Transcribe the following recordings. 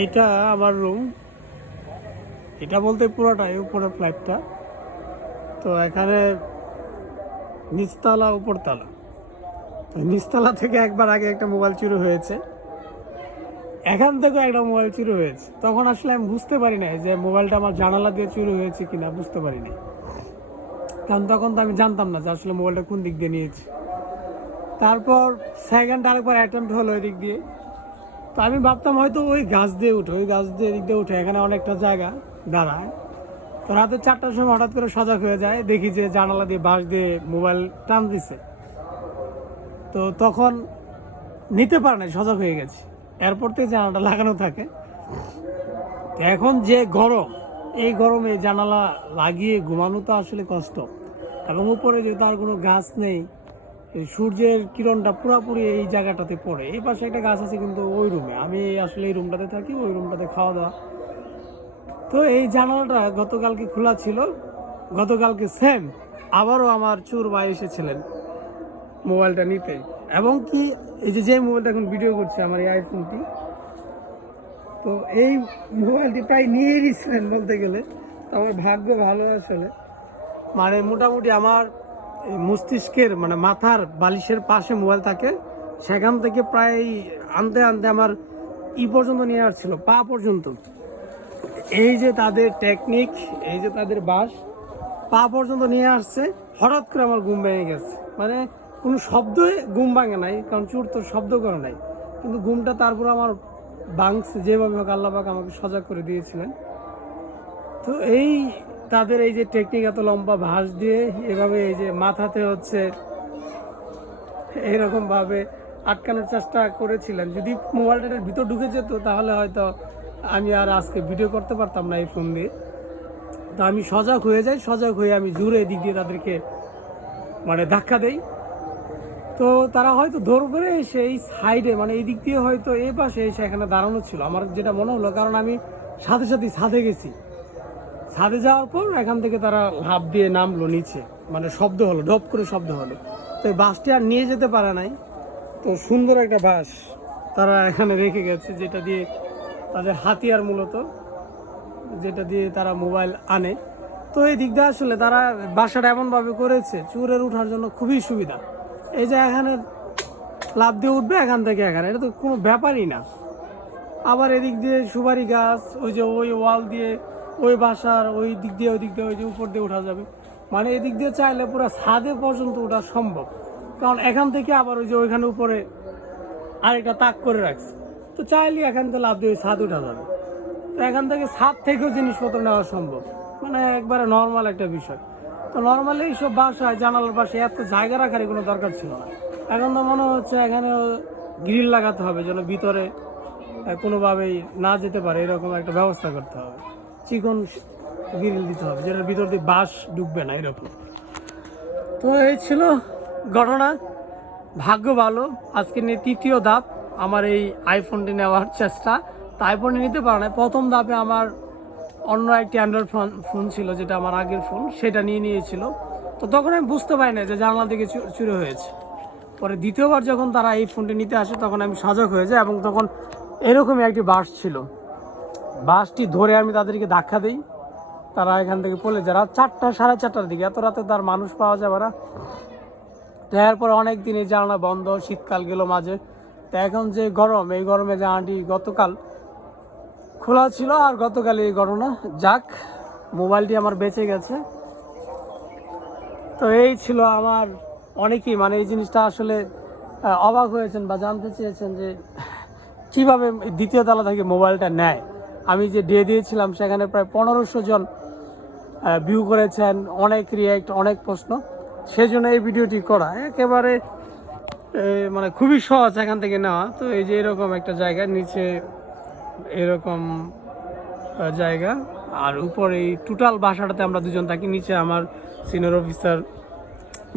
এইটা আমার রুম এটা বলতে পুরোটাই উপরের ফ্ল্যাটটা তো এখানে নিচতলা, উপরতলা। তো নিচতলা থেকে একবার আগে একটা মোবাইল চুরি হয়েছে। এখান থেকেও একটা মোবাইল চুরি হয়েছে। তখন আসলে আমি বুঝতে পারি না যে মোবাইলটা আমার জানালা দিয়ে চুরি হয়েছে কিনা, বুঝতে পারি না কারণ তখন তো আমি জানতাম না যে আসলে মোবাইলটা কোন দিক দিয়ে নিয়েছি। তারপর সেকেন্ড আরেকবার অ্যাটেম্প্ট হলো ওই দিক দিয়ে। তো আমি ভাবতাম হয়তো ওই গাছ দিয়ে উঠে, ওই গাছ দিয়ে এদিক দিয়ে উঠে এখানে অনেকটা জায়গা দাঁড়ায়। তো রাতে চারটার সময় হঠাৎ করে সজাগ হয়ে যায়, দেখি যে জানালা দিয়ে বাঁশ দিয়ে মোবাইল টান দিছে। তো তখন নিতে পারে না সজাগ হয়ে গেছে। এরপর থেকে জানালাটা লাগানো থাকে। এখন যে গরম, এই গরমে জানালা লাগিয়ে ঘুমানো তো আসলে কষ্ট। এবং উপরে যে তার কোনো গাছ নেই সূর্যের কিরণটা পুরোপুরি এই জায়গাটাতে পড়ে। এই পাশে একটা গাছ আছে কিন্তু ওই রুমে। আমি আসলে এই রুমটাতে থাকি, ওই রুমটাতে খাওয়া দাওয়া। তো এই জানালাটা গতকালকে খোলা ছিল। গতকালকে সেম আবারও আমার চুর ভাই এসেছিলেন মোবাইলটা নিতে। এবং কি, এই যে যে মোবাইলটা এখন ভিডিও করছে আমার এই আইফোনটি তো এই মোবাইলটি প্রায় নিয়ে নিয়েছিলেন বলতে গেলে। তো আমার ভাগ্য ভালো আসলে। মানে মোটামুটি আমার মস্তিষ্কের মানে মাথার বালিশের পাশে মোবাইল থাকে, সেখান থেকে প্রায় আনতে আনতে আমার ই পর্যন্ত নিয়ে আসছিল, পা পর্যন্ত। এই যে তাদের টেকনিক এই যে তাদের বাস, পা পর্যন্ত নিয়ে আসছে, হঠাৎ করে আমার ঘুম ভেঙে গেছে। মানে কোনো শব্দই ঘুম ভাঙে নাই, কারণ চোর তো শব্দ করে নাই। কিন্তু ঘুমটা তারপর আমার ভাঙছে, যেভাবে হোক আল্লাপাক আমাকে সজাগ করে দিয়েছিলেন। তো এই তাদের এই যে টেকনিক এত লম্বা ভাঁজ দিয়ে এভাবে এই যে মাথাতে হচ্ছে, এরকম ভাবে আটকানোর চেষ্টা করেছিলেন। যদি মোবাইলটার ভিতর ঢুকে যেত, তাহলে হয়তো আমি আর আজকে ভিডিও করতে পারতাম না এই ফোন দিয়ে। তো আমি সজাগ হয়ে যাই, সজাগ হয়ে আমি জুড়ে দিক দিয়ে তাদেরকে মানে ধাক্কা দেই। তো তারা হয়তো ধরবে এসে এই সাইডে মানে এই দিক দিয়ে হয়তো এ পাশে এসে এখানে দাঁড়ানো ছিল। আমার যেটা মনে হলো, কারণ আমি সাথে সাথে ছাদে গেছি। ছাদে যাওয়ার পর এখান থেকে তারা লাভ দিয়ে নামলো নিচে। মানে শব্দ হলো ডপ করে শব্দ হলো। তো এই বাসটি আর নিয়ে যেতে পারে নাই। তো সুন্দর একটা বাস তারা এখানে রেখে গেছে, যেটা দিয়ে তাদের হাতিয়ার মূলত, যেটা দিয়ে তারা মোবাইল আনে। তো এই দিক দিয়ে আসলে তারা বাসাটা এমনভাবে করেছে, চুরের ওঠার জন্য খুবই সুবিধা। এই যে এখানে লাভ দিয়ে উঠবে এখান থেকে এখানে, এটা তো কোনো ব্যাপারই না। আবার এদিক দিয়ে সুপারি গাছ, ওই যে ওই ওয়াল দিয়ে ওই বাসার ওই দিক দিয়ে, ওই দিক দিয়ে, ওই যে উপর দিয়ে ওঠা যাবে। মানে এদিক দিয়ে চাইলে পুরো ছাদে পর্যন্ত ওঠা সম্ভব। কারণ এখান থেকে আবার ওই যে ওইখানে উপরে আরেকটা তাক করে রাখছে। তো চাইলে এখান থেকে লাভ দিয়ে ওই ছাদ উঠা যাবে। তো এখান থেকে ছাদ থেকেও জিনিসপত্র নেওয়া সম্ভব। মানে একবারে নর্মাল একটা বিষয়। তো নর্মালি এইসব বাসায়, জানালার পাশে এত জায়গা রাখার কোনো দরকার ছিল না। এখন তো মনে হচ্ছে এখানে গ্রিল লাগাতে হবে যেন ভিতরে কোনোভাবেই না যেতে পারে। এরকম একটা ব্যবস্থা করতে হবে। চিকন গ্রিল দিতে হবে, যেটার ভিতর দিয়ে বাস ঢুকবে না, এরকম। তো এই ছিল ঘটনা। ভাগ্য ভালো, আজকে নিয়ে তৃতীয় ধাপ, আমার এই আইফোনটি নেওয়ার চেষ্টা। তো আইফোনটি নিতে পারে না প্রথম ধাপে আমার অন্য একটি অ্যান্ড্রয়েড ফোন ফোন ছিল, যেটা আমার আগের ফোন সেটা নিয়ে নিয়েছিল। তো তখন আমি বুঝতে পারি না যে জানলা থেকে চুরি হয়েছে। পরে দ্বিতীয়বার যখন তারা এই ফোনটি নিতে আসে, তখন আমি সজাগ হয়ে যাই এবং তখন এরকমই একটি বাস ছিল। বাসটি ধরে আমি তাদেরকে ধাক্কা দিই। তারা এখান থেকে পড়ে যায়। রাত চারটা, সাড়ে চারটার দিকে। এত রাতে তার মানুষ পাওয়া যাবে না। এরপর অনেক দিন এই জানালা বন্ধ, শীতকাল গেল মাঝে। তো এখন যে গরম, এই গরমে জানাটি গতকাল খোলা ছিল আর গতকাল এই ঘটনা। যাক, মোবাইলটি আমার বেঁচে গেছে। তো এই ছিল আমার অনেকেই মানে এই জিনিসটা আসলে অবাক হয়েছেন বা জানতে চেয়েছেন যে কীভাবে দ্বিতীয় তলা থেকে মোবাইলটা নেয়। আমি যে ডে দিয়েছিলাম, সেখানে প্রায় পনেরোশো জন ভিউ করেছেন, অনেক রিয়াক্ট অনেক প্রশ্ন। সেজন্য এই ভিডিওটি করা। একেবারে মানে খুবই সহজ এখান থেকে নেওয়া। তো এই যে এরকম একটা জায়গা, নিচে এরকম জায়গা। আর উপরে এই টোটাল বাসাটাতে আমরা দুজন থাকি। নিচে আমার সিনিয়র অফিসার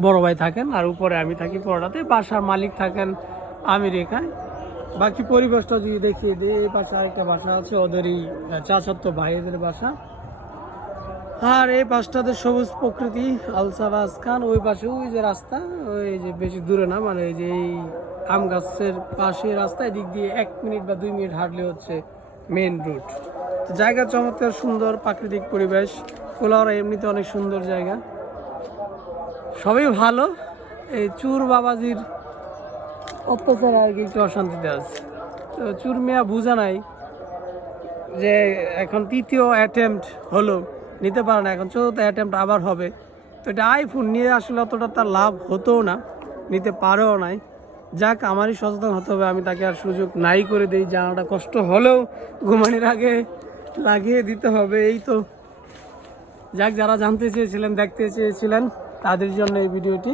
বড় ভাই থাকেন, আর উপরে আমি থাকি পড়াতে। বাসার মালিক থাকেন আমেরিকায় বাকি পরিবেশটা যদি দেখিয়ে দিই এই পাশে আরেকটা বাসা আছে ওদেরই আহ, চাচাতো ভাইদের বাসা। আর এই পাশটাতে সবুজ প্রকৃতি আলসাবাজ খান ওই পাশে ওই যে রাস্তা ওই যে বেশি দূরে না মানে এই যে এই আম গাছের পাশে রাস্তা এদিক দিয়ে এক মিনিট বা দুই মিনিট হাঁটলে হচ্ছে মেন রুট জায়গা চমৎকার সুন্দর প্রাকৃতিক পরিবেশ কোলাওয়ারা এমনিতে অনেক সুন্দর জায়গা। সবই ভালো। এই চুর বাবাজির অত্যাচার আর কি। একটু অশান্তিতে আছে। তো চুর মিয়া বুঝা নাই যে এখন তৃতীয় অ্যাটেম্পট হলো, নিতে পারে না। এখন চতুর্থ অ্যাটেম্পট আবার হবে। তো এটা আইফোন নিয়ে আসলে অতটা তার লাভ হতেও না, নিতে পারেও নাই। যাক, আমারই সচেতন হতে হবে, আমি তাকে আর সুযোগ নাই করে দিই। জানাটা কষ্ট হলেও ঘুমানির আগে লাগিয়ে দিতে হবে, এই তো। যাক, যারা জানতে চেয়েছিলেন, দেখতে চেয়েছিলেন, তাদের জন্য এই ভিডিওটি।